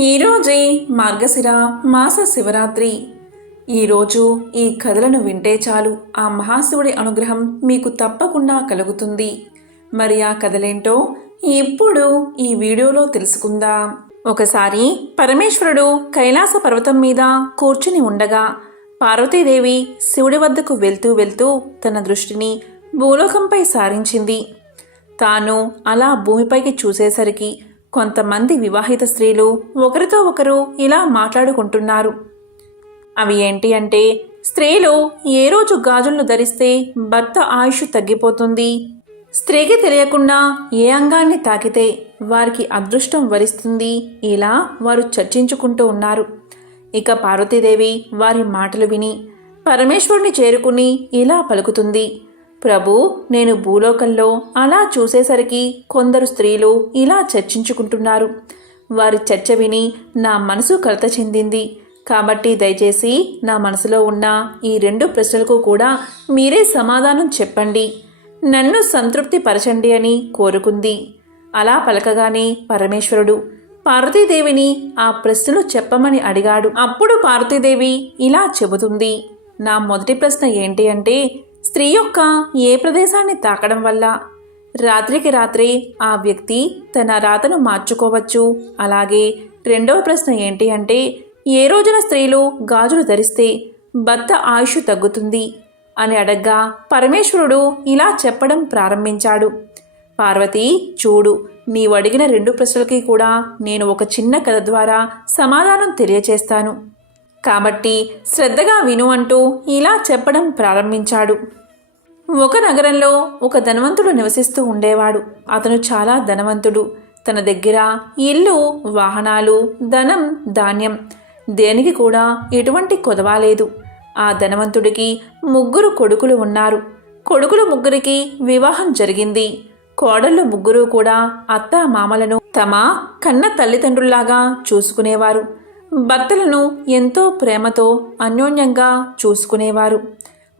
ఈరోజే మార్గశిర మాస శివరాత్రి. ఈరోజు ఈ కథలను వింటే చాలు. ఆ మహాశివుడి అనుగ్రహం మీకు తప్పకుండా కలుగుతుంది. మరి ఆ కథలేంటో ఇప్పుడు ఈ వీడియోలో తెలుసుకుందాం. ఒకసారి పరమేశ్వరుడు కైలాస పర్వతం మీద కూర్చుని ఉండగా పార్వతీదేవి శివుడి వద్దకు వెళ్తూ వెళ్తూ తన దృష్టిని భూలోకంపై సారించింది. తాను అలా భూమిపైకి చూసేసరికి కొంతమంది వివాహిత స్త్రీలు ఒకరితో ఒకరు ఇలా మాట్లాడుకుంటున్నారు. అవి ఏంటి అంటే స్త్రీలు ఏ రోజు గాజులను ధరిస్తే భర్త ఆయుష్ తగ్గిపోతుంది. స్త్రీకి తెలియకుండా ఏ అంగాన్ని తాకితే వారికి అదృష్టం వరిస్తుంది ఇలా వారు చర్చించుకుంటూ ఉన్నారు. ఇక పార్వతీదేవి వారి మాటలు విని పరమేశ్వరుని చేరుకుని ఇలా పలుకుతుంది. ప్రభు నేను భూలోకంలో అలా చూసేసరికి కొందరు స్త్రీలు ఇలా చర్చించుకుంటున్నారు. వారి చర్చ విని నా మనసు కలత చెందింది. కాబట్టి దయచేసి నా మనసులో ఉన్న ఈ రెండు ప్రశ్నలకు కూడా మీరే సమాధానం చెప్పండి. నన్ను సంతృప్తి పరచండి అని కోరుకుంది. అలా పలకగానే పరమేశ్వరుడు పార్వతీదేవిని ఆ ప్రశ్నలు చెప్పమని అడిగాడు. అప్పుడు పార్వతీదేవి ఇలా చెబుతుంది. నా మొదటి ప్రశ్న ఏంటి అంటే స్త్రీ యొక్క ఏ ప్రదేశాన్ని తాకడం వల్ల? రాత్రికి రాత్రి ఆ వ్యక్తి తన రాతను మార్చుకోవచ్చు. అలాగే రెండవ ప్రశ్న ఏంటి అంటే ఏ రోజున స్త్రీలు గాజులు ధరిస్తే భర్త ఆయుష్ తగ్గుతుంది? అని అడగ్గా పరమేశ్వరుడు ఇలా చెప్పడం ప్రారంభించాడు. పార్వతి చూడు నీవు అడిగిన రెండు ప్రశ్నలకి కూడా నేను ఒక చిన్న కథ ద్వారా సమాధానం తెలియచేస్తాను. కాబట్టి శ్రద్ధగా విను అంటూ ఇలా చెప్పడం ప్రారంభించాడు. ఒక నగరంలో ఒక ధనవంతుడు నివసిస్తూ ఉండేవాడు. అతను చాలా ధనవంతుడు. తన దగ్గర ఇల్లు వాహనాలు ధనం ధాన్యం. దేనికి కూడా ఎటువంటి కొదవాలేదు ఆ ధనవంతుడికి ముగ్గురు కొడుకులు ఉన్నారు. కొడుకులు ముగ్గురికి వివాహం జరిగింది. కోడళ్ళు ముగ్గురు కూడా అత్త మామలను తమ కన్న తల్లిదండ్రుల్లాగా చూసుకునేవారు. భర్తలను ఎంతో ప్రేమతో అన్యోన్యంగా చూసుకునేవారు.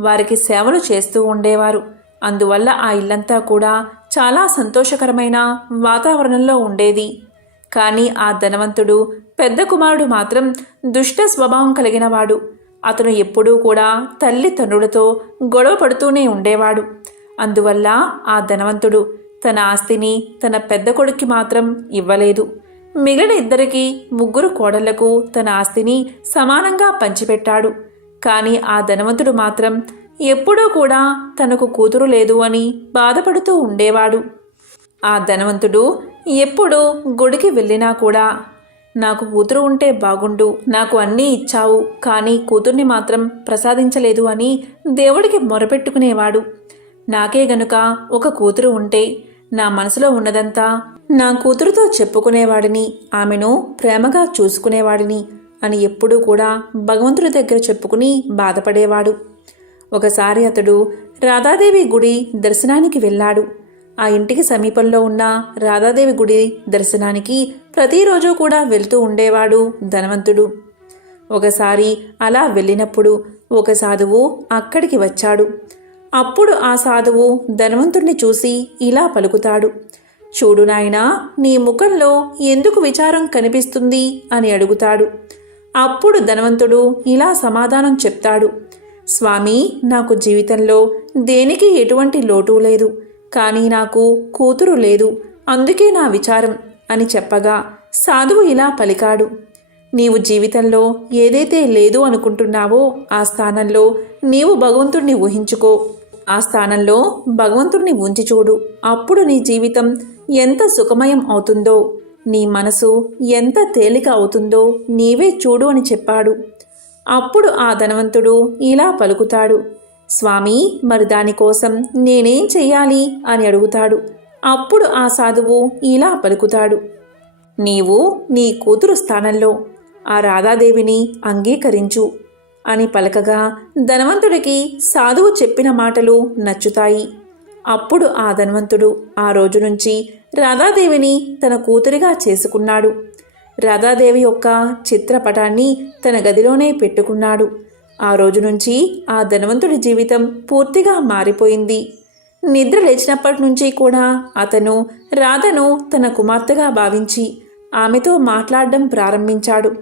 వారికి సేవలు చేస్తూ ఉండేవారు. అందువల్ల ఆ ఇల్లంతా కూడా చాలా సంతోషకరమైన వాతావరణంలో ఉండేది. కానీ ఆ ధనవంతుడు పెద్ద కుమారుడు మాత్రం దుష్ట స్వభావం కలిగినవాడు. అతను ఎప్పుడూ కూడా తల్లి తండ్రులతో గొడవ పడుతూనే ఉండేవాడు. అందువల్ల ఆ ధనవంతుడు తన ఆస్తిని తన పెద్ద కొడుక్కి మాత్రం ఇవ్వలేదు. మిగిలిన ఇద్దరికి ముగ్గురు కోడళ్ళకు తన ఆస్తిని సమానంగా పంచిపెట్టాడు. కానీ ఆ ధనవంతుడు మాత్రం ఎప్పుడూ కూడా తనకు కూతురు లేదు అని బాధపడుతూ ఉండేవాడు. ఆ ధనవంతుడు ఎప్పుడు గుడికి వెళ్ళినా కూడా నాకు కూతురు ఉంటే బాగుండు నాకు అన్నీ ఇచ్చావు కానీ కూతుర్ని మాత్రం ప్రసాదించలేదు అని దేవుడికి మొరపెట్టుకునేవాడు. నాకే గనుక ఒక కూతురు ఉంటే నా మనసులో ఉన్నదంతా నా కూతురుతో చెప్పుకునేవాడిని ఆమెను ప్రేమగా చూసుకునేవాడిని అని ఎప్పుడూ కూడా భగవంతుడి దగ్గర చెప్పుకుని బాధపడేవాడు. ఒకసారి అతడు రాధాదేవి గుడి దర్శనానికి వెళ్ళాడు. ఆ ఇంటికి సమీపంలో ఉన్న రాధాదేవి గుడి దర్శనానికి ప్రతిరోజు కూడా వెళ్తూ ఉండేవాడు ధనవంతుడు. ఒకసారి అలా వెళ్ళినప్పుడు ఒక సాధువు అక్కడికి వచ్చాడు. అప్పుడు ఆ సాధువు ధనవంతుణ్ణి చూసి ఇలా పలుకుతాడు. చూడు నాయనా నీ ముఖంలో ఎందుకు విచారం కనిపిస్తుంది అని అడుగుతాడు. అప్పుడు ధనవంతుడు ఇలా సమాధానం చెప్తాడు. స్వామి నాకు జీవితంలో దేనికి ఎటువంటి లోటు లేదు కానీ నాకు కూతురు లేదు అందుకే నా విచారం అని చెప్పగా సాధువు ఇలా పలికాడు. నీవు జీవితంలో ఏదైతే లేదు అనుకుంటున్నావో ఆ స్థానంలో నీవు భగవంతుణ్ణి ఊహించుకో. ఆ స్థానంలో భగవంతుడిని ఉంచి చూడు. అప్పుడు నీ జీవితం ఎంత సుఖమయం అవుతుందో నీ మనసు ఎంత తేలిక అవుతుందో నీవే చూడు అని చెప్పాడు. అప్పుడు ఆ ధనవంతుడు ఇలా పలుకుతాడు. స్వామి మరి దానికోసం నేనేం చెయ్యాలి? అని అడుగుతాడు. అప్పుడు ఆ సాధువు ఇలా పలుకుతాడు. నీవు నీ కూతురు స్థానంలో ఆ రాధాదేవిని అంగీకరించు. అని పలకగా ధనవంతుడికి సాధువు చెప్పిన మాటలు నచ్చుతాయి. అప్పుడు ఆ ధనవంతుడు ఆ రోజు నుంచి రాధాదేవిని తన కూతురిగా చేసుకున్నాడు. రాధాదేవి యొక్క చిత్రపటాన్ని తన గదిలోనే పెట్టుకున్నాడు. ఆ రోజు నుంచి ఆ ధనవంతుడి జీవితం పూర్తిగా మారిపోయింది. నిద్ర లేచినప్పటి నుంచి కూడా అతను రాధను తన కుమార్తెగా భావించి ఆమెతో మాట్లాడడం ప్రారంభించాడు.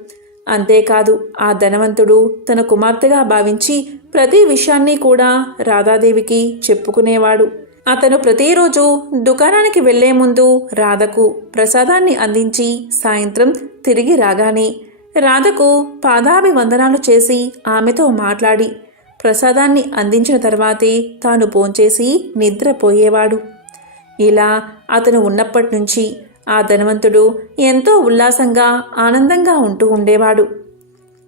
అంతేకాదు ఆ ధనవంతుడు తన కుమార్తెగా భావించి ప్రతి విషయాన్ని కూడా రాధాదేవికి చెప్పుకునేవాడు. అతను ప్రతిరోజు దుకాణానికి వెళ్ళే ముందు రాధకు ప్రసాదాన్ని అందించి సాయంత్రం తిరిగి రాగానే రాధకు పాదాభివందనాలు చేసి ఆమెతో మాట్లాడి ప్రసాదాన్ని అందించిన తర్వాతే తాను పోంచేసి నిద్రపోయేవాడు. ఇలా అతను ఉన్నప్పటి నుంచి ఆ ధనవంతుడు ఎంతో ఉల్లాసంగా ఆనందంగా ఉంటూ ఉండేవాడు.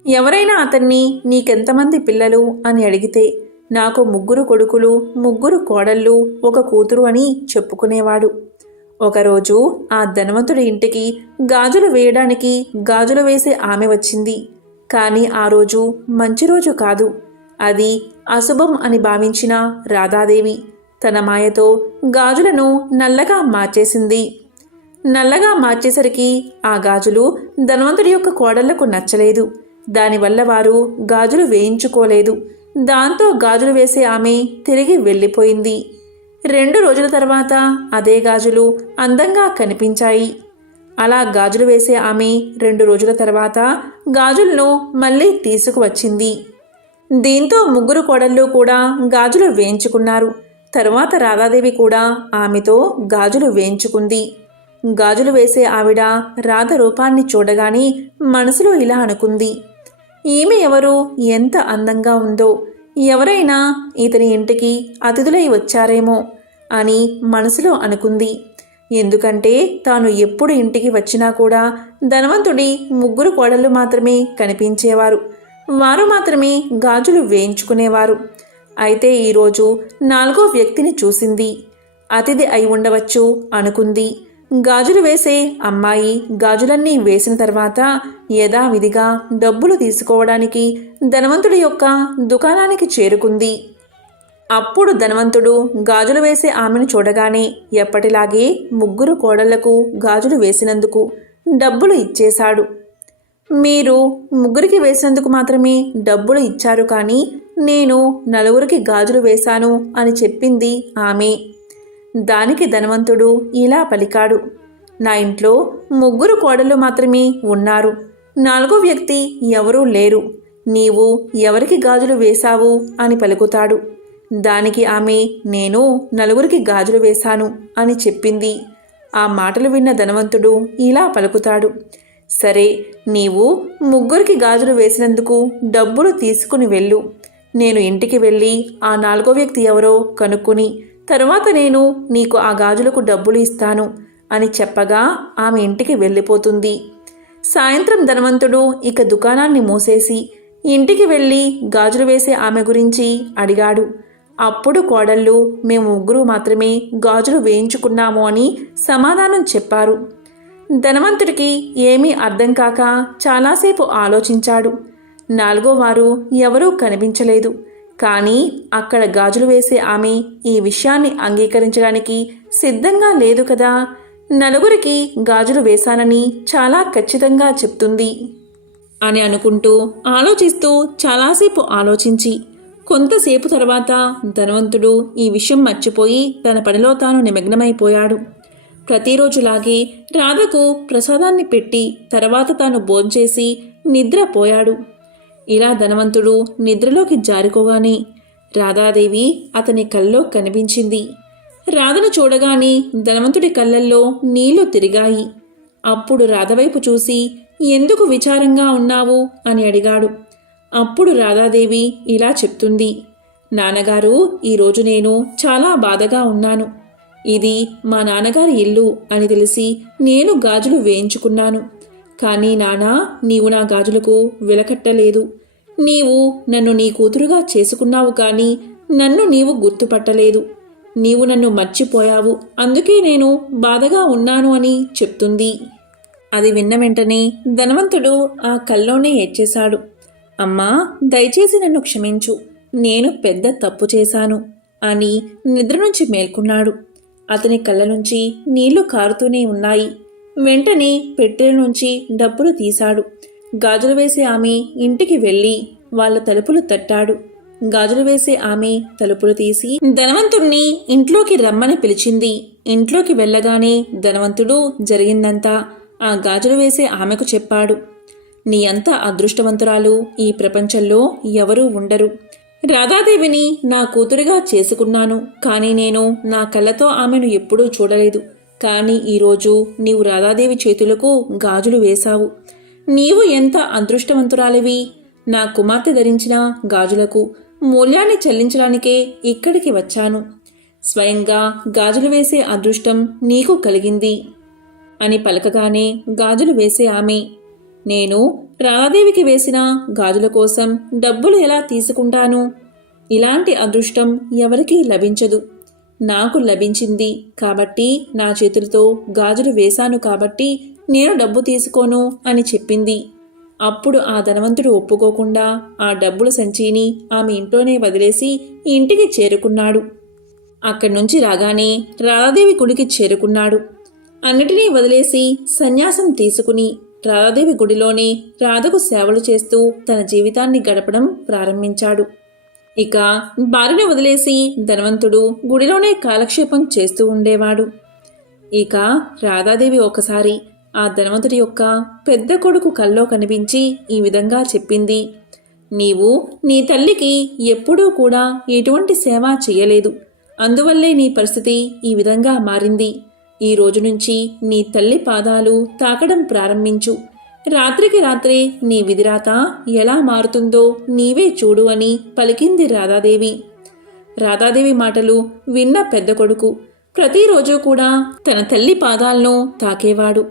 ఎవరైనా అతన్ని నీకెంతమంది పిల్లలు? అని అడిగితే నాకు ముగ్గురు కొడుకులు ముగ్గురు కోడళ్ళు ఒక కూతురు అని చెప్పుకునేవాడు. ఒకరోజు ఆ ధనవంతుడి ఇంటికి గాజులు వేయడానికి గాజులు వేసే ఆమె వచ్చింది. కానీ ఆ రోజు మంచి రోజు కాదు. అది అశుభం అని భావించిన రాధాదేవి. తన మాయతో గాజులను నల్లగా మార్చేసింది. నల్లగా మార్చేసరికి ఆ గాజులు ధనవంతుడి యొక్క కోడళ్ళకు నచ్చలేదు. దానివల్ల వారు గాజులు వేయించుకోలేదు. దాంతో గాజులు వేసే ఆమె తిరిగి వెళ్ళిపోయింది. రెండు రోజుల తర్వాత అదే గాజులు అందంగా కనిపించాయి. అలా గాజులు వేసే ఆమె రెండు రోజుల తర్వాత గాజులను మళ్ళీ తీసుకువచ్చింది. దీంతో ముగ్గురు కోడళ్ళు కూడా గాజులు వేయించుకున్నారు. తరువాత రాధాదేవి కూడా ఆమెతో గాజులు వేయించుకుంది. గాజులు వేసే ఆవిడ రాధ రూపాన్ని చూడగానే మనసులో ఇలా అనుకుంది. ఈమె ఎవరు? ఎంత అందంగా ఉందో. ఎవరైనా ఇతని ఇంటికి అతిథులై వచ్చారేమో అని మనసులో అనుకుంది. ఎందుకంటే తాను ఎప్పుడు ఇంటికి వచ్చినా కూడా ధనవంతుడి ముగ్గురు కోడళ్ళు మాత్రమే కనిపించేవారు. వారు మాత్రమే గాజులు వేయించుకునేవారు. అయితే ఈరోజు నాలుగో వ్యక్తిని చూసింది. అతిథి అయి ఉండవచ్చు అనుకుంది. గాజులు వేసే అమ్మాయి గాజులన్నీ వేసిన తర్వాత యథావిధిగా డబ్బులు తీసుకోవడానికి ధనవంతుడి యొక్క దుకాణానికి చేరుకుంది. అప్పుడు ధనవంతుడు గాజులు వేసే ఆమెను చూడగానే ఎప్పటిలాగే ముగ్గురు కోడళ్ళకు గాజులు వేసినందుకు డబ్బులు ఇచ్చేశాడు. మీరు ముగ్గురికి వేసినందుకు మాత్రమే డబ్బులు ఇచ్చారు కానీ నేను నలుగురికి గాజులు వేశాను అని చెప్పింది ఆమె. దానికి ధనవంతుడు ఇలా పలికాడు. నా ఇంట్లో ముగ్గురు కోడళ్ళు మాత్రమే ఉన్నారు. నాలుగో వ్యక్తి ఎవరూ లేరు. నీవు ఎవరికి గాజులు వేశావు అని పలుకుతాడు. దానికి ఆమె నేను నలుగురికి గాజులు వేశాను అని చెప్పింది. ఆ మాటలు విన్న ధనవంతుడు ఇలా పలుకుతాడు. సరే నీవు ముగ్గురికి గాజులు వేసినందుకు డబ్బులు తీసుకుని వెళ్ళు. నేను ఇంటికి వెళ్ళి ఆ నాలుగో వ్యక్తి ఎవరో కనుక్కుని తరువాత నేను నీకు ఆ గాజులకు డబ్బులు ఇస్తాను అని చెప్పగా ఆమె ఇంటికి వెళ్ళిపోతుంది. సాయంత్రం ధనవంతుడు ఇక దుకాణాన్ని మూసేసి ఇంటికి వెళ్ళి గాజులు వేసే ఆమె గురించి అడిగాడు. అప్పుడు కోడళ్ళు మేము ముగ్గురు మాత్రమే గాజులు వేయించుకున్నాము అని సమాధానం చెప్పారు. ధనవంతుడికి ఏమీ అర్థం కాక చాలాసేపు ఆలోచించాడు. నాలుగో వారు ఎవరూ కనిపించలేదు. కానీ అక్కడ గాజులు వేసే ఆమె ఈ విషయాన్ని అంగీకరించడానికి సిద్ధంగా లేదు కదా. నలుగురికి గాజులు వేశానని చాలా ఖచ్చితంగా చెప్తుంది అని అనుకుంటూ ఆలోచిస్తూ చాలాసేపు ఆలోచించి కొంతసేపు తర్వాత ధనవంతుడు ఈ విషయం మర్చిపోయి తన పనిలో తాను నిమగ్నమైపోయాడు. ప్రతిరోజులాగే రాధకు ప్రసాదాన్ని పెట్టి తర్వాత తాను భోంచేసి నిద్రపోయాడు. ఇలా ధనవంతుడు నిద్రలోకి జారుకోగానే రాధాదేవి అతని కల్లో కనిపించింది. రాధను చూడగానే ధనవంతుడి కళ్ళల్లో నీళ్ళు తిరిగాయి. అప్పుడు రాధవైపు చూసి ఎందుకు విచారంగా ఉన్నావు? అని అడిగాడు. అప్పుడు రాధాదేవి ఇలా చెప్తుంది నాన్నగారు ఈరోజు నేను చాలా బాధగా ఉన్నాను. ఇది మా నాన్నగారి ఇల్లు అని తెలిసి నేను గాజులు వేయించుకున్నాను. కానీ నానా నీవు నా గాజులకు వెలకట్టలేదు. నీవు నన్ను నీ కూతురుగా చేసుకున్నావు కానీ నన్ను నీవు గుర్తుపట్టలేదు. నీవు నన్ను మర్చిపోయావు. అందుకే నేను బాధగా ఉన్నాను అని చెప్తుంది. అది విన్న వెంటనే ధనవంతుడు ఆ కల్లోనే ఏడ్చేశాడు. అమ్మా దయచేసి నన్ను క్షమించు. నేను పెద్ద తప్పు చేశాను అని నిద్ర నుంచి మేల్కొన్నాడు. అతని కళ్ళ నుంచి నీళ్ళు కారుతూనే ఉన్నాయి. వెంటనే పెట్టెల నుంచి డబ్బులు తీశాడు. గాజులు వేసే ఆమె ఇంటికి వెళ్ళి వాళ్ళ తలుపులు తట్టాడు. గాజులు వేసే ఆమె తలుపులు తీసి ధనవంతుణ్ణి ఇంట్లోకి రమ్మని పిలిచింది. ఇంట్లోకి వెళ్ళగానే ధనవంతుడు జరిగిందంతా ఆ గాజులు వేసే ఆమెకు చెప్పాడు. నీ అంత అదృష్టవంతురాలు ఈ ప్రపంచంలో ఎవరూ ఉండరు. రాధాదేవిని నా కూతురుగా చేసుకున్నాను కానీ నేను నా కళ్ళతో ఆమెను ఎప్పుడూ చూడలేదు. కానీ ఈరోజు నీవు రాధాదేవి చేతులకు గాజులు వేశావు. నీవు ఎంత అదృష్టవంతురాలివి? నా కుమార్తె ధరించిన గాజులకు మూల్యాన్ని చెల్లించడానికే ఇక్కడికి వచ్చాను. స్వయంగా గాజులు వేసే అదృష్టం నీకు కలిగింది అని పలకగానే గాజులు వేసే ఆమె నేను రాధాదేవికి వేసిన గాజుల కోసం డబ్బులు ఎలా తీసుకుంటాను? ఇలాంటి అదృష్టం ఎవరికీ లభించదు. నాకు లభించింది. కాబట్టి నా చేతులతో గాజులు వేశాను కాబట్టి నేను డబ్బు తీసుకోను అని చెప్పింది. అప్పుడు ఆ ధనవంతుడు ఒప్పుకోకుండా ఆ డబ్బుల సంచిని ఆమె ఇంట్లోనే వదిలేసి ఇంటికి చేరుకున్నాడు. అక్కడి నుంచి రాగానే రాధాదేవి గుడికి చేరుకున్నాడు. అన్నిటినీ వదిలేసి సన్యాసం తీసుకుని రాధాదేవి గుడిలోనే రాధకు సేవలు చేస్తూ తన జీవితాన్ని గడపడం ప్రారంభించాడు. ఇక భార్యను వదిలేసి ధనవంతుడు గుడిలోనే కాలక్షేపం చేస్తూ ఉండేవాడు. ఇక రాధాదేవి ఒకసారి ఆ ధనవంతుడి యొక్క పెద్ద కొడుకు కల్లో కనిపించి ఈ విధంగా చెప్పింది. నీవు నీ తల్లికి ఎప్పుడూ కూడా ఎటువంటి సేవ చేయలేదు. అందువల్లే నీ పరిస్థితి ఈ విధంగా మారింది. ఈ రోజు నుంచి నీ తల్లి పాదాలు తాకడం ప్రారంభించు. రాత్రికి రాత్రే నీ విధిరాత ఎలా మారుతుందో నీవే చూడు అని పలికింది రాధాదేవి. రాధాదేవి మాటలు విన్న పెద్ద కొడుకు ప్రతిరోజు కూడా తన తల్లి పాదాలను తాకేవాడు.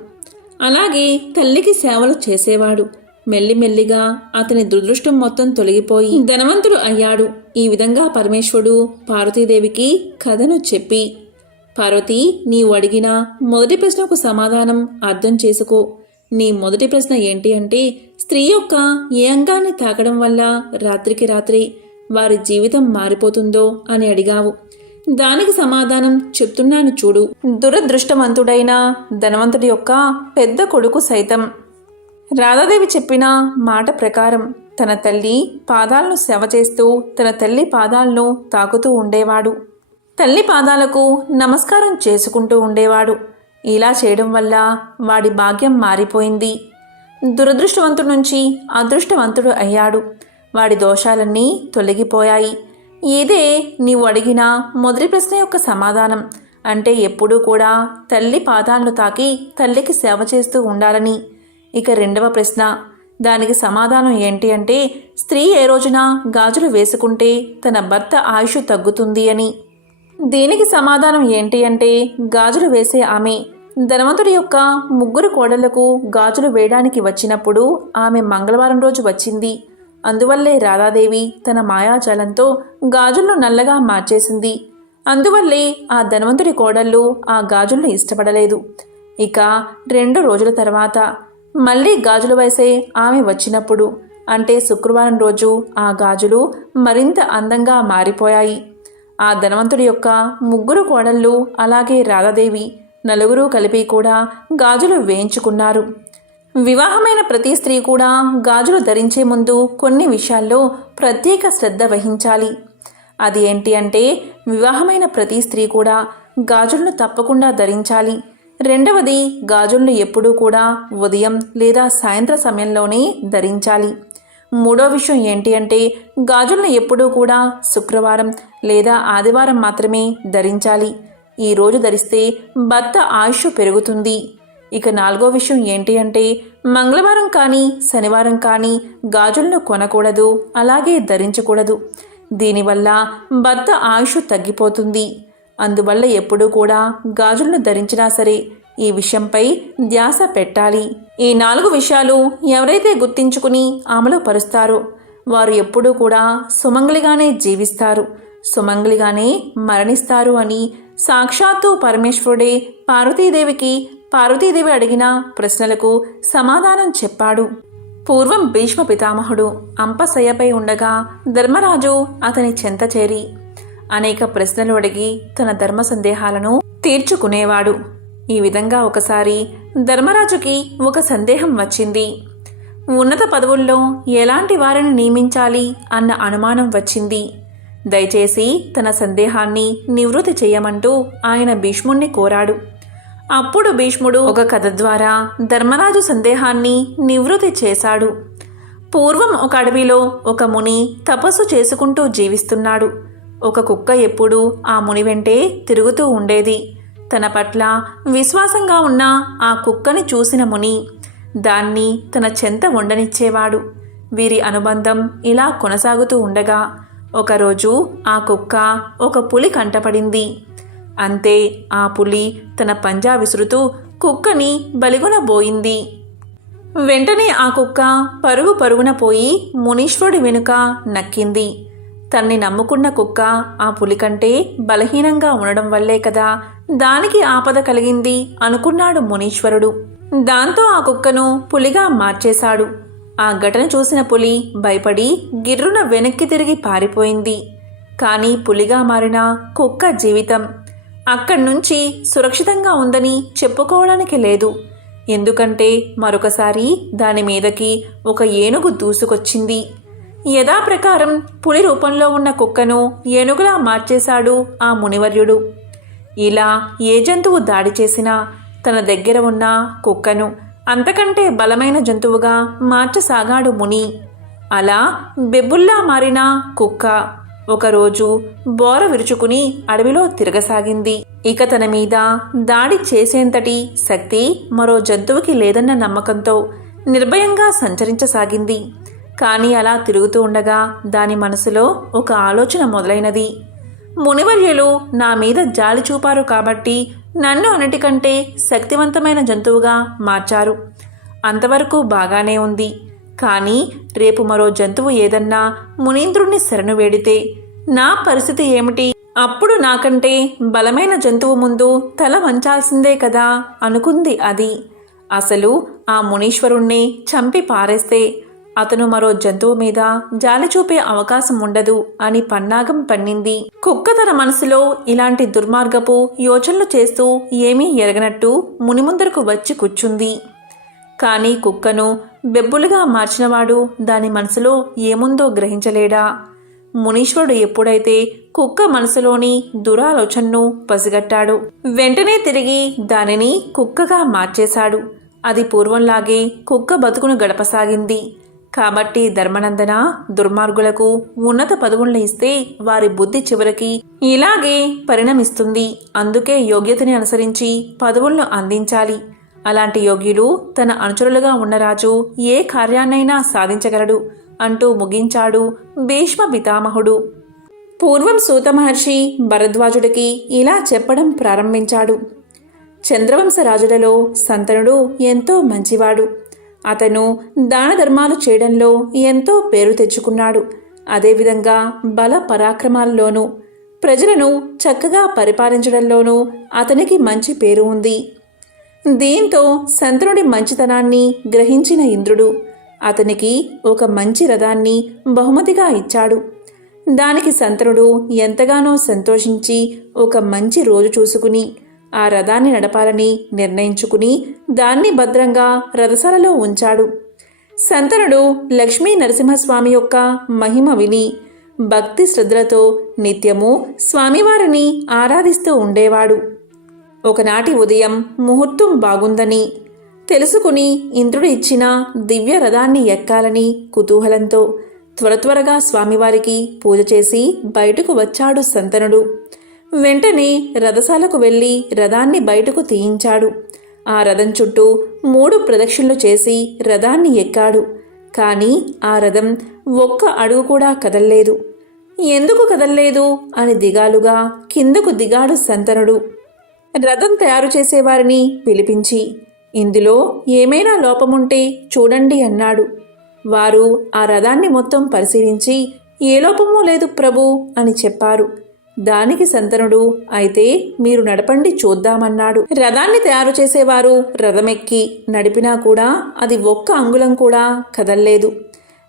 అలాగే తల్లికి సేవలు చేసేవాడు. మెల్లిమెల్లిగా అతని దురదృష్టం మొత్తం తొలగిపోయి ధనవంతుడు అయ్యాడు. ఈ విధంగా పరమేశ్వరుడు పార్వతీదేవికి కథను చెప్పి పార్వతి నీవు అడిగిన మొదటి ప్రశ్నకు సమాధానం అర్థం చేసుకో. నీ మొదటి ప్రశ్న ఏంటి అంటే స్త్రీ యొక్క ఏ అంగాన్ని తాకడం వల్ల రాత్రికి రాత్రి వారి జీవితం మారిపోతుందో అని అడిగావు. దానికి సమాధానం చెప్తున్నాను చూడు. దురదృష్టవంతుడైన ధనవంతుడి యొక్క పెద్ద కొడుకు సైతం. రాధాదేవి చెప్పిన మాట ప్రకారం తన తల్లి పాదాలను సేవ చేస్తూ తన తల్లి పాదాలను తాకుతూ ఉండేవాడు. తల్లి పాదాలకు నమస్కారం చేసుకుంటూ ఉండేవాడు. ఇలా చేయడం వల్ల వాడి భాగ్యం మారిపోయింది. దురదృష్టవంతుడి నుంచి అదృష్టవంతుడు అయ్యాడు. వాడి దోషాలన్నీ తొలగిపోయాయి. ఇదే నీవు అడిగిన మొదటి ప్రశ్న యొక్క సమాధానం. అంటే ఎప్పుడూ కూడా తల్లి పాదాలను తాకి తల్లికి సేవ చేస్తూ ఉండాలని. ఇక రెండవ ప్రశ్న దానికి సమాధానం ఏంటి అంటే స్త్రీ ఏ రోజున గాజులు వేసుకుంటే తన భర్త ఆయుష్ తగ్గుతుంది అని. దీనికి సమాధానం ఏంటి అంటే గాజులు వేసే ఆమె. ధనవంతుడి యొక్క ముగ్గురు కోడళ్ళకు గాజులు వేయడానికి వచ్చినప్పుడు ఆమె మంగళవారం రోజు వచ్చింది. అందువల్లే రాధాదేవి తన మాయాజాలంతో గాజులను నల్లగా మార్చేసింది. అందువల్లే ఆ ధనవంతుడి కోడళ్ళు ఆ గాజులను ఇష్టపడలేదు. ఇక రెండు రోజుల తర్వాత మళ్ళీ గాజులు వేసే ఆమె వచ్చినప్పుడు అంటే శుక్రవారం రోజు ఆ గాజులు మరింత అందంగా మారిపోయాయి. ఆ ధనవంతుడి యొక్క ముగ్గురు కోడళ్ళు అలాగే రాధాదేవి నలుగురు కలిపి కూడా గాజులు వేయించుకున్నారు. వివాహమైన ప్రతి స్త్రీ కూడా గాజులు ధరించే ముందు కొన్ని విషయాల్లో ప్రత్యేక శ్రద్ధ వహించాలి. అది ఏంటి అంటే వివాహమైన ప్రతి స్త్రీ కూడా గాజులను తప్పకుండా ధరించాలి. రెండవది గాజులను ఎప్పుడూ కూడా ఉదయం లేదా సాయంత్ర సమయంలోనే ధరించాలి. మూడో విషయం ఏంటి అంటే గాజులను ఎప్పుడూ కూడా శుక్రవారం లేదా ఆదివారం మాత్రమే ధరించాలి. ఈ రోజు ధరిస్తే భర్త ఆయుష్ పెరుగుతుంది. ఇక నాలుగో విషయం ఏంటి అంటే మంగళవారం కానీ శనివారం కానీ గాజులను కొనకూడదు అలాగే ధరించకూడదు. దీనివల్ల భర్త ఆయుష్ తగ్గిపోతుంది. అందువల్ల ఎప్పుడూ కూడా గాజులను ధరించినా సరే ఈ విషయంపై ధ్యాస పెట్టాలి. ఈ నాలుగు విషయాలు ఎవరైతే గుర్తించుకుని అమలు పరుస్తారో వారు ఎప్పుడూ కూడా సుమంగళిగానే జీవిస్తారు. సుమంగళిగానే మరణిస్తారు అని సాక్షాత్తు పరమేశ్వరుడే పార్వతీదేవికి పార్వతీదేవి అడిగిన ప్రశ్నలకు సమాధానం చెప్పాడు. పూర్వం భీష్మ పితామహుడు అంపశయ్యపై ఉండగా ధర్మరాజు అతని చెంత చేరి అనేక ప్రశ్నలు అడిగి తన ధర్మ సందేహాలను తీర్చుకునేవాడు. ఈ విధంగా ఒకసారి ధర్మరాజుకి ఒక సందేహం వచ్చింది. ఉన్నత పదవుల్లో ఎలాంటి వారిని నియమించాలి అన్న అనుమానం వచ్చింది. దయచేసి తన సందేహాన్ని నివృత్తి చేయమంటూ ఆయన భీష్ముణ్ణి కోరాడు. అప్పుడు భీష్ముడు ఒక కథ ద్వారా ధర్మరాజు సందేహాన్ని నివృత్తి చేశాడు. పూర్వం ఒక అడవిలో ఒక ముని తపస్సు చేసుకుంటూ జీవిస్తున్నాడు. ఒక కుక్క ఎప్పుడూ ఆ ముని వెంటే తిరుగుతూ ఉండేది. తన పట్ల విశ్వాసంగా ఉన్న ఆ కుక్కని చూసిన ముని దాన్ని తన చెంత ఉండనిచ్చేవాడు. వీరి అనుబంధం ఇలా కొనసాగుతూ ఉండగా ఒకరోజు ఆ కుక్క ఒక పులి కంటపడింది. అంతే ఆ పులి తన పంజా విసురుతూ కుక్కని బలిగొనబోయింది. వెంటనే ఆ కుక్క పరుగు పరుగున పోయి మునీశ్వరుడి వెనుక నక్కింది. తన్ని నమ్ముకున్న కుక్క ఆ పులి కంటే బలహీనంగా ఉండడం వల్లే కదా దానికి ఆపద కలిగింది అనుకున్నాడు మునీశ్వరుడు. దాంతో ఆ కుక్కను పులిగా మార్చేశాడు. ఆ ఘటన చూసిన పులి భయపడి గిర్రున వెనక్కి తిరిగి పారిపోయింది. కానీ పులిగా మారిన కుక్క జీవితం. అక్కడి నుంచి సురక్షితంగా ఉందని చెప్పుకోవడానికి లేదు. ఎందుకంటే మరొకసారి దాని మీదకి ఒక ఏనుగు దూసుకొచ్చింది. యథాప్రకారం పులి రూపంలో ఉన్న కుక్కను ఏనుగులా మార్చేశాడు ఆ మునివర్యుడు. ఇలా ఏ జంతువు దాడి చేసినా తన దగ్గర ఉన్న కుక్కను అంతకంటే బలమైన జంతువుగా మార్చసాగాడు ముని. అలా బెబ్బుల్లా మారిన కుక్క ఒకరోజు బోర విరుచుకుని అడవిలో తిరగసాగింది. ఇక తన మీద దాడి చేసేంతటి శక్తి మరో జంతువుకి లేదన్న నమ్మకంతో నిర్భయంగా సంచరించసాగింది. కానీ అలా తిరుగుతూ ఉండగా దాని మనసులో ఒక ఆలోచన మొదలైనది. మునివర్యులు నా మీద జాలి చూపారు కాబట్టి నన్ను అన్నిటికంటే శక్తివంతమైన జంతువుగా మార్చారు. అంతవరకు బాగానే ఉంది. కానీ రేపు మరో జంతువు ఏదన్నా మునీంద్రుణ్ణి శరణు వేడితే నా పరిస్థితి ఏమిటి? అప్పుడు నాకంటే బలమైన జంతువు ముందు తల వంచాల్సిందే కదా అనుకుంది అది. అసలు ఆ మునీశ్వరుణ్ణి చంపి పారేస్తే అతను మరో జంతువు మీద జాలి చూపే అవకాశం ఉండదు అని పన్నాగం పన్నింది. కుక్క తన మనసులో ఇలాంటి దుర్మార్గపు యోచనలు చేస్తూ ఏమీ ఎరగనట్టు మునిముందరకు వచ్చి కూర్చుంది. కానీ కుక్కను బెబ్బులుగా మార్చినవాడు దాని మనసులో ఏముందో గ్రహించలేడా? మునీశ్వరుడు ఎప్పుడైతే కుక్క మనసులోని దురాలోచనను పసిగట్టాడు వెంటనే తిరిగి దానిని కుక్కగా మార్చేశాడు. అది పూర్వంలాగే కుక్క బతుకును గడపసాగింది. కాబట్టి ధర్మనందన దుర్మార్గులకు ఉన్నత పదవులను ఇస్తే వారి బుద్ధి చివరికి ఇలాగే పరిణమిస్తుంది. అందుకే యోగ్యతని అనుసరించి పదవులను అందించాలి. అలాంటి యోగ్యులు తన అనుచరులుగా ఉన్న రాజు ఏ కార్యాన్నైనా సాధించగలడు అంటూ ముగించాడు భీష్మ పితామహుడు. పూర్వం సూత మహర్షి భరద్వాజుడికి ఇలా చెప్పడం ప్రారంభించాడు. చంద్రవంశ రాజులలో సంతనుడు ఎంతో మంచివాడు. అతను దాన ధర్మాలు చేయడంలో ఎంతో పేరు తెచ్చుకున్నాడు. అదేవిధంగా బల పరాక్రమాల్లోనూ ప్రజలను చక్కగా పరిపాలించడంలోనూ అతనికి మంచి పేరు ఉంది. దీంతో సంతనుడి మంచితనాన్ని గ్రహించిన ఇంద్రుడు అతనికి ఒక మంచి రథాన్ని బహుమతిగా ఇచ్చాడు. దానికి సంతనుడు ఎంతగానో సంతోషించి ఒక మంచి రోజు చూసుకుని ఆ రథాన్ని నడపాలని నిర్ణయించుకుని దాన్ని భద్రంగా రథశాలలో ఉంచాడు. సంతనుడు లక్ష్మీ నరసింహస్వామి యొక్క మహిమ విని భక్తి శ్రద్ధలతో నిత్యము స్వామివారిని ఆరాధిస్తూ ఉండేవాడు. ఒకనాటి ఉదయం ముహూర్తం బాగుందని తెలుసుకుని ఇంద్రుడు ఇచ్చిన దివ్య రథాన్ని ఎక్కాలని కుతూహలంతో త్వర త్వరగా స్వామివారికి పూజ చేసి బయటకు వచ్చాడు సంతనుడు. వెంటనే రథశాలకు వెళ్ళి రథాన్ని బయటకు తీయించాడు. ఆ రథం చుట్టూ మూడు ప్రదక్షిణలు చేసి రథాన్ని ఎక్కాడు. కానీ ఆ రథం ఒక్క అడుగు కూడా కదల్లేదు. ఎందుకు కదల్లేదు? అని దిగాలుగా కిందకు దిగాడు శంతనుడు. రథం తయారు చేసేవారిని పిలిపించి ఇందులో ఏమైనా లోపముంటే చూడండి అన్నాడు. వారు ఆ రథాన్ని మొత్తం పరిశీలించి ఏ లోపమూ లేదు ప్రభు అని చెప్పారు. దానికి సంతనుడు అయితే మీరు నడపండి చూద్దామన్నాడు. రథాన్ని తయారు చేసేవారు రథమెక్కి. నడిపినా కూడా అది ఒక్క అంగుళం కూడా కదల్లేదు.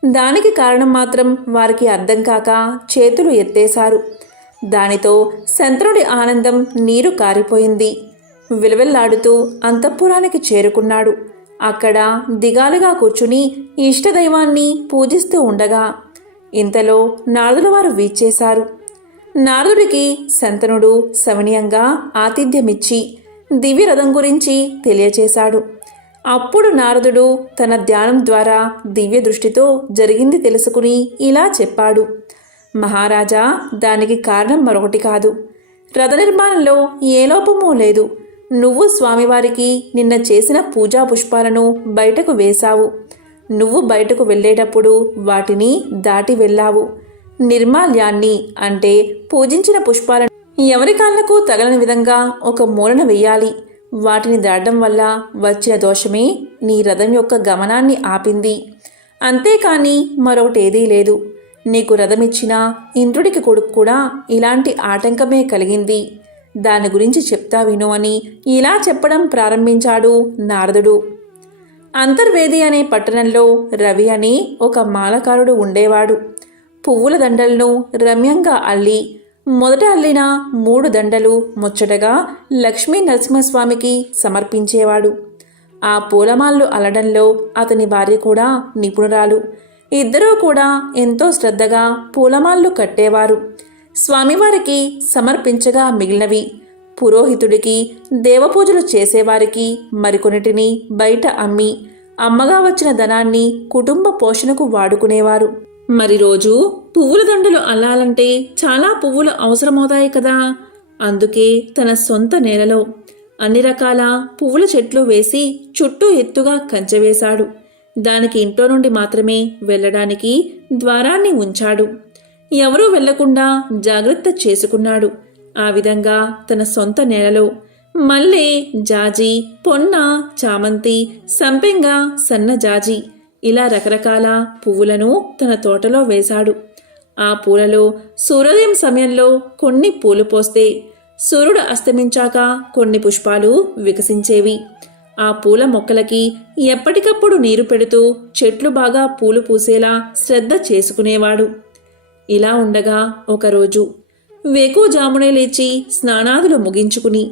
దానికి కారణం మాత్రం వారికి అర్థం కాక చేతులు ఎత్తేశారు. దానితో శంతనుడి ఆనందం నీరు కారిపోయింది. విలవిల్లాడుతూ అంతఃపురానికి చేరుకున్నాడు. అక్కడ దిగాలుగా కూర్చుని ఇష్టదైవాన్ని పూజిస్తూ ఉండగా ఇంతలో నారదుల వారు వీచేశారు నారదుడికి శంతనుడు సవనీయంగా ఆతిథ్యమిచ్చి దివ్యరథం గురించి తెలియచేశాడు. అప్పుడు నారదుడు తన ధ్యానం ద్వారా దివ్య దృష్టితో జరిగింది తెలుసుకుని ఇలా చెప్పాడు. మహారాజా దానికి కారణం మరొకటి కాదు. రథ నిర్మాణంలో ఏ లోపమూ లేదు. నువ్వు స్వామివారికి నిన్న చేసిన పూజా పుష్పాలను బయటకు వేశావు. నువ్వు బయటకు వెళ్ళేటప్పుడు వాటిని దాటి వెళ్ళావు. నిర్మాల్యాన్ని అంటే పూజించిన పుష్పాలను ఎవరి కాళ్ళకు తగలని విధంగా ఒక మూలన వెయ్యాలి వాటిని దాటడం వల్ల వచ్చిన దోషమే నీ రథం యొక్క గమనాన్ని ఆపింది. అంతేకాని మరొకటేదీ లేదు. నీకు రథమిచ్చిన ఇంద్రుడికి కొడుకు కూడా ఇలాంటి ఆటంకమే కలిగింది. దాని గురించి చెప్తా విను అని ఇలా చెప్పడం ప్రారంభించాడు నారదుడు. అంతర్వేది అనే పట్టణంలో రవి అని ఒక మాలకారుడు ఉండేవాడు. పువ్వుల దండలను రమ్యంగా అల్లి మొదట అల్లిన మూడు దండలు ముచ్చటగా లక్ష్మీ నరసింహస్వామికి సమర్పించేవాడు. ఆ పూలమాలలు అల్లడంలో అతని భార్య కూడా నిపుణురాలు. ఇద్దరూ కూడా ఎంతో శ్రద్ధగా పూలమాలలు కట్టేవారు. స్వామివారికి సమర్పించగా మిగిలినవి. పురోహితుడికి దేవపూజలు చేసేవారికి మరికొన్నిటిని బయట అమ్మి అమ్మగా వచ్చిన ధనాన్ని కుటుంబ పోషణకు వాడుకునేవారు. మరి రోజు పువ్వుల దండలు అల్లాలంటే చాలా పువ్వులు అవసరమవుతాయి కదా. అందుకే తన సొంత నేలలో అన్ని రకాల పువ్వుల చెట్లు వేసి చుట్టూ ఎత్తుగా కంచె వేశాడు దానికి ఇంట్లో నుండి మాత్రమే వెళ్ళడానికి ద్వారాన్ని ఉంచాడు. ఎవరూ వెళ్ళకుండా జాగ్రత్త చేసుకున్నాడు. ఆ విధంగా తన సొంత నేలలో మల్లె జాజి పొన్న చామంతి సంపెంగ సన్న జాజి ఇలా రకరకాల పువ్వులను తన తోటలో వేశాడు. ఆ పూలలో సూర్యోదయం సమయంలో కొన్ని పూలు పోస్తే సూర్యుడు అస్తమించాక కొన్ని పుష్పాలు వికసించేవి. ఆ పూల మొక్కలకి ఎప్పటికప్పుడు నీరు పెడుతూ చెట్లు బాగా పూలు పూసేలా శ్రద్ధ చేసుకునేవాడు. ఇలా ఉండగా ఒకరోజు వేకుజామునే లేచి స్నానాదులు ముగించుకుని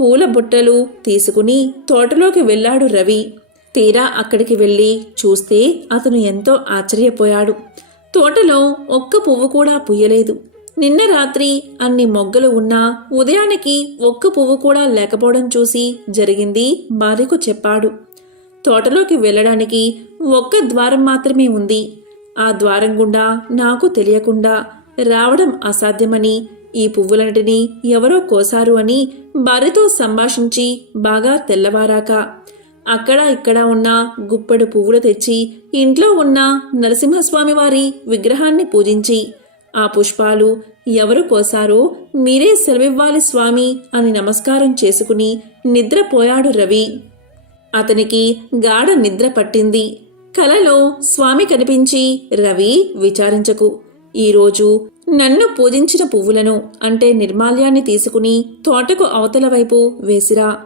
పూల బుట్టలు తీసుకుని తోటలోకి వెళ్ళాడు రవి. తీరా అక్కడికి వెళ్ళి చూస్తే అతను ఎంతో ఆశ్చర్యపోయాడు. తోటలో ఒక్క పువ్వు కూడా పుయ్యలేదు నిన్న రాత్రి అన్ని మొగ్గలు ఉన్నా ఉదయానికి ఒక్క పువ్వు కూడా లేకపోవడం చూసి జరిగింది భార్యకు చెప్పాడు. తోటలోకి వెళ్ళడానికి ఒక్క ద్వారం మాత్రమే ఉంది. ఆ ద్వారం గుండా నాకు తెలియకుండా రావడం అసాధ్యమని ఈ పువ్వులన్నిటినీ ఎవరో కోసారు అని భార్యతో సంభాషించి బాగా తెల్లవారాక అక్కడ ఇక్కడ ఉన్న గుప్పెడు పువ్వులు తెచ్చి ఇంట్లో ఉన్న నరసింహస్వామి వారి విగ్రహాన్ని పూజించి ఆ పుష్పాలు ఎవరు కోసారో మీరే సెలవివ్వాలి స్వామి అని నమస్కారం చేసుకుని నిద్రపోయాడు రవి. అతనికి గాఢ నిద్ర పట్టింది. కలలో స్వామి కనిపించి రవి విచారించకు. ఈరోజు నన్ను పూజించిన పువ్వులను అంటే నిర్మాల్యాన్ని తీసుకుని తోటకు అవతల వైపు వేసిరా.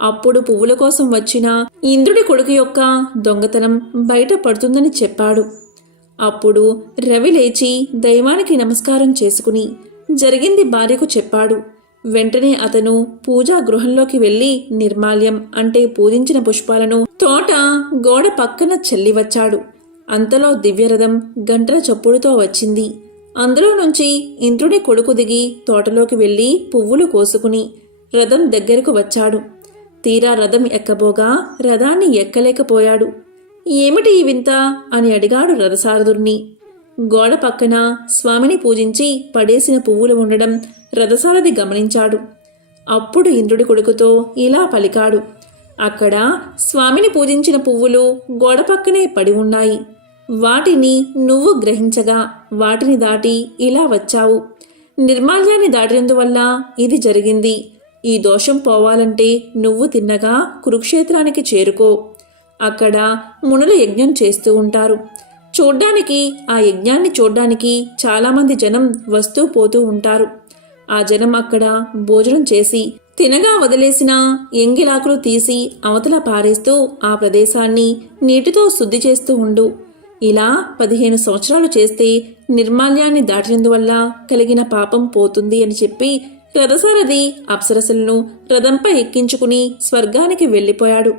అప్పుడు పువ్వుల కోసం వచ్చిన ఇంద్రుడి కొడుకు యొక్క దొంగతనం బయట పడుతుందని చెప్పాడు. అప్పుడు రవి లేచి దైవానికి నమస్కారం చేసుకుని జరిగింది భార్యకు చెప్పాడు. వెంటనే అతను పూజా గృహంలోకి వెళ్ళి నిర్మాల్యం అంటే పూజించిన పుష్పాలను తోట గోడ పక్కన చల్లి వచ్చాడు అంతలో దివ్యరథం గంటల చప్పుడుతో వచ్చింది. అందులో నుంచి ఇంద్రుడి కొడుకు దిగి తోటలోకి వెళ్ళి పువ్వులు కోసుకుని రథం దగ్గరకు వచ్చాడు. తీరా రథం ఎక్కబోగా రథాన్ని ఎక్కలేకపోయాడు. ఏమిటి ఈ వింత? అని అడిగాడు రథసారథుణ్ణి గోడ పక్కన స్వామిని పూజించి పడేసిన పువ్వులు ఉండడం రథసారథి గమనించాడు. అప్పుడు ఇంద్రుడి కొడుకుతో ఇలా పలికాడు. అక్కడ స్వామిని పూజించిన పువ్వులు గోడ పక్కనే పడి ఉన్నాయి. వాటిని నువ్వు గ్రహించగా వాటిని దాటి ఇలా వచ్చావు. నిర్మాల్యాన్ని దాటినందువల్ల ఇది జరిగింది. ఈ దోషం పోవాలంటే నువ్వు తిన్నగా కురుక్షేత్రానికి చేరుకో. అక్కడ మునులు యజ్ఞం చేస్తూ ఉంటారు. చూడ్డానికి ఆ యజ్ఞాన్ని చూడ్డానికి చాలామంది జనం వస్తూ పోతూ ఉంటారు. ఆ జనం అక్కడ భోజనం చేసి తినగా వదిలేసిన ఎంగిలాకులు తీసి అవతల పారేస్తూ ఆ ప్రదేశాన్ని నీటితో శుద్ధి చేస్తూ ఉండు. ఇలా పదిహేను సంవత్సరాలు చేస్తే నిర్మాల్యాన్ని దాటినందువల్ల కలిగిన పాపం పోతుంది అని చెప్పి రథసారథి అప్సరసులను రథంపై ఎక్కించుకుని స్వర్గానికి వెళ్ళిపోయాడు.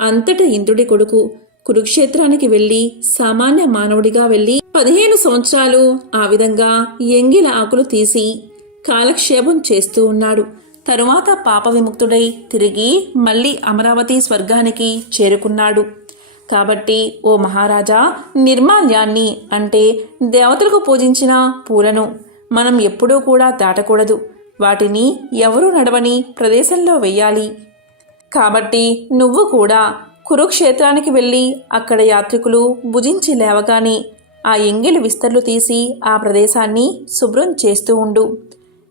అంతట ఇంద్రుడి కొడుకు కురుక్షేత్రానికి వెళ్ళి సామాన్య మానవుడిగా వెళ్ళి పదిహేను సంవత్సరాలు ఆ విధంగా ఎంగిల ఆకులు తీసి కాలక్షేపం చేస్తూ ఉన్నాడు. తరువాత పాప విముక్తుడై తిరిగి మళ్ళీ అమరావతి స్వర్గానికి చేరుకున్నాడు. కాబట్టి ఓ మహారాజా నిర్మాల్యాన్ని అంటే దేవతలకు పూజించిన పూలను మనం ఎప్పుడూ కూడా దాటకూడదు. వాటిని ఎవరూ నడవని ప్రదేశంలో వెయ్యాలి. కాబట్టి నువ్వు కూడా కురుక్షేత్రానికి వెళ్ళి అక్కడ యాత్రికులు భుజించి లేవగానే ఆ ఎంగిలి విస్తర్లు తీసి ఆ ప్రదేశాన్ని శుభ్రం చేస్తూ ఉండు.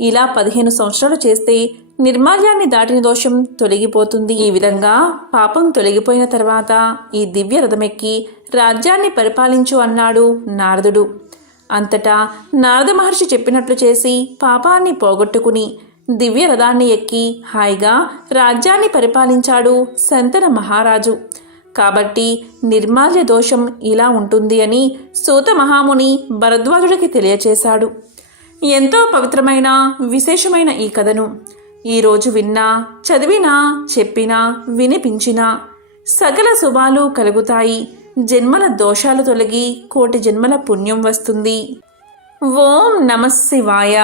ఇలా పదిహేను సంవత్సరాలు చేస్తే నిర్మాల్యాన్ని దాటిన దోషం తొలగిపోతుంది. ఈ విధంగా పాపం తొలగిపోయిన తర్వాత ఈ దివ్య రథమెక్కి రాజ్యాన్ని పరిపాలించు అన్నాడు నారదుడు. అంతటా నారద మహర్షి చెప్పినట్లు చేసి పాపాన్ని పోగొట్టుకుని దివ్య రథాన్ని ఎక్కి హాయిగా రాజ్యాన్ని పరిపాలించాడు శంతన మహారాజు. కాబట్టి నిర్మాల్య దోషం ఇలా ఉంటుంది అని సూత మహాముని భరద్వాజుడికి తెలియచేశాడు. ఎంతో పవిత్రమైన విశేషమైన ఈ కథను ఈరోజు విన్నా చదివినా చెప్పినా వినిపించినా సకల శుభాలు కలుగుతాయి. జన్మల దోషాలు తొలగి కోటి జన్మల పుణ్యం వస్తుంది. ఓం నమ శివాయ.